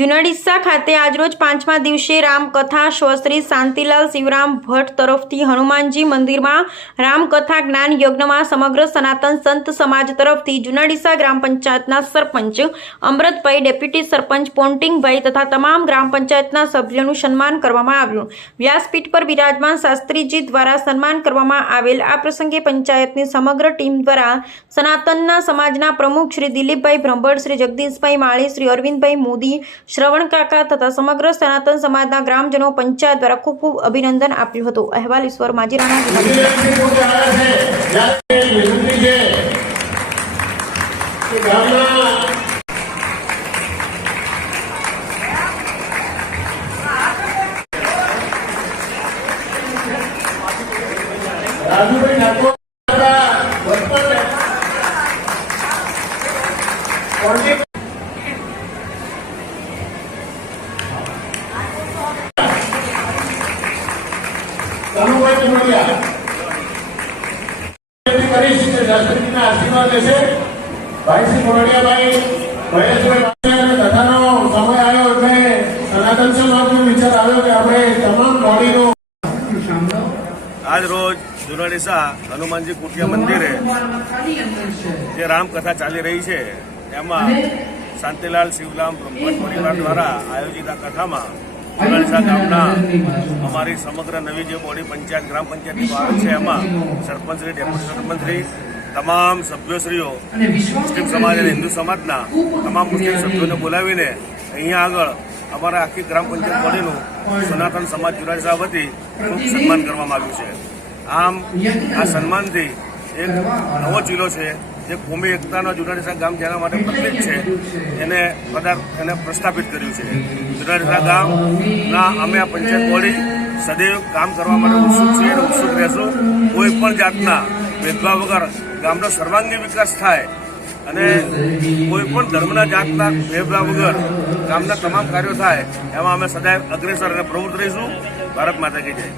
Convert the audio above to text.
જુનાડીસા ખાતે આજરોજ પાંચમા દિવસે રામકથા સ્વશ્રી શાંતિલાલ શિવરામ ભટ્ટ તરફથી હનુમાનજી મંદિરમાં રામકથા જ્ઞાન યજ્ઞમાં સમગ્ર સનાતન સંત સમાજ તરફથી જુનાડીસા ગ્રામ પંચાયતના સરપંચ અમૃતભાઈ ડેપ્યુટી સરપંચ પોન્ટિંગભાઈ તથા તમામ ગ્રામ પંચાયતના સભ્યોનું સન્માન કરવામાં આવ્યું. વ્યાસપીઠ પર બિરાજમાન શાસ્ત્રીજી દ્વારા સન્માન કરવામાં આવેલ આ પ્રસંગે પંચાયતની સમગ્ર ટીમ દ્વારા સનાતનના સમાજના પ્રમુખ શ્રી દિલીપભાઈ બ્રહ્મભટ્ટ શ્રી જગદીશભાઈ માળી, શ્રી અરવિંદભાઈ મોદી શ્રવણ કાકા તથા સમગ્ર સનાતન સમાજના ગ્રામજનો પંચાયત દ્વારા ખૂબ ખૂબ અભિનંદન આપ્યું હતું. અહેવાલ ઈશ્વર માજીરાણા જિલ્લા વિદ્યાર્થી પોતે કનુભાઈ ટુમડિયા કરીશ કે રાષ્ટ્રપતિના આશીર્વાદ લેશે ભાઈ શ્રી મોરડિયાભાઈ મહેશભાઈ આજ રોજ જુનાડીસા હનુમાનજી કુટિયા મંદિરે જે રામકથા ચાલી રહી છે, એમાં શાંતિલાલ શિવલામ બ્રહ્મટ પરિવાર દ્વારા આયોજિત આ કથામાં જુનાડીસા ગામના અમારી સમગ્ર નવી જે બોડી પંચાયત ગ્રામ પંચાયતની બાળક છે એમાં સરપંચશ્રી ડેપ્યુટી સરપંચશ્રી તમામ સભ્યશ્રીઓ મુસ્લિમ સમાજ અને હિન્દુ સમાજના તમામ મુસ્લિમ સભ્યોને બોલાવીને અહીંયા આગળ અમારા આખી ગ્રામ પંચાયત બોડીનું સનાતન સમાજ જુનાડીસા વતી ખૂબ સન્માન કરવામાં આવ્યું છે. આમ આ સન્માનથી એક નવો ચીલો છે. જે ભૂમિ એકતાનો જુનાડીસા ગામ જેના માટે પ્રતિક છે. એને પદાર્થ એને પ્રસ્થાપિત કર્યું છે. જુનાડીસા ગામના અમે આ પંચાયત બોડી સદૈવ કામ કરવા માટે ઉત્સુક છીએ અને ઉત્સુક રહેશું. કોઈ પણ જાતના ભેદભાવ વગર ગામનો સર્વાંગી વિકાસ થાય અને કોઈ પણ ધર્મના જાતના ભેદભાવ વગર ગામના તમામ કાર્યો થાય, એમાં અમે સદાય અગ્રેસર અને પ્રવૃત્ત રહીશું. ભારત માતા કી જય.